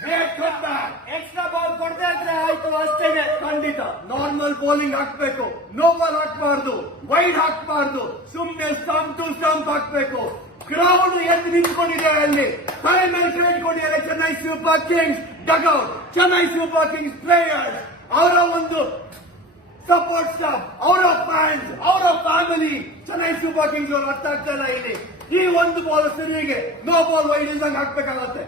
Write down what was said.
Extra ball ಕೊಡದೆ ಇದ್ರೆ ಆಯ್ತು ಅಷ್ಟೇನೆ. ಖಂಡಿತ ನಾರ್ಮಲ್ ಬೌಲಿಂಗ್ ಹಾಕ್ಬೇಕು, ನೋ ಬಾಲ್ ಹಾಕ್ಬಾರ್ದು, ವೈಡ್ ಹಾಕ್ಬಾರ್ದು, ಸುಮ್ನೆ ಸ್ಟಂಪ್ ಟು ಸ್ಟಂಪ್ ಹಾಕ್ಬೇಕು. ಗ್ರೌಂಡ್ ಎದ್ದು ನಿಂತ್ಕೊಂಡಿದ್ದಾರೆ, ಅಲ್ಲಿ ತಲೆ ಮೇಲೆ ಇಟ್ಕೊಂಡಿದ್ದಾರೆ Chennai Super Kings dugout, Chennai Super Kings players, ಅವರ ಒಂದು ಸಪೋರ್ಟ್ ಸ್ಟಾಫ್, ಅವರ ಫ್ಯಾನ್ಸ್, ಅವರ ಫ್ಯಾಮಿಲಿ. ಚೆನ್ನೈ ಸೂಪರ್ ಕಿಂಗ್ಸ್ ಅವರು ಅರ್ಥ ಆಗ್ತಾ ಇಲ್ಲ ಇಲ್ಲಿ. ಈ ಒಂದು ಬಾಲ್ ಸರಿಗೆ ನೋ ಬಾಲ್ ವೈಡ್ ಇಲ್ದಂಗೆ ಹಾಕ್ಬೇಕಾಗತ್ತೆ.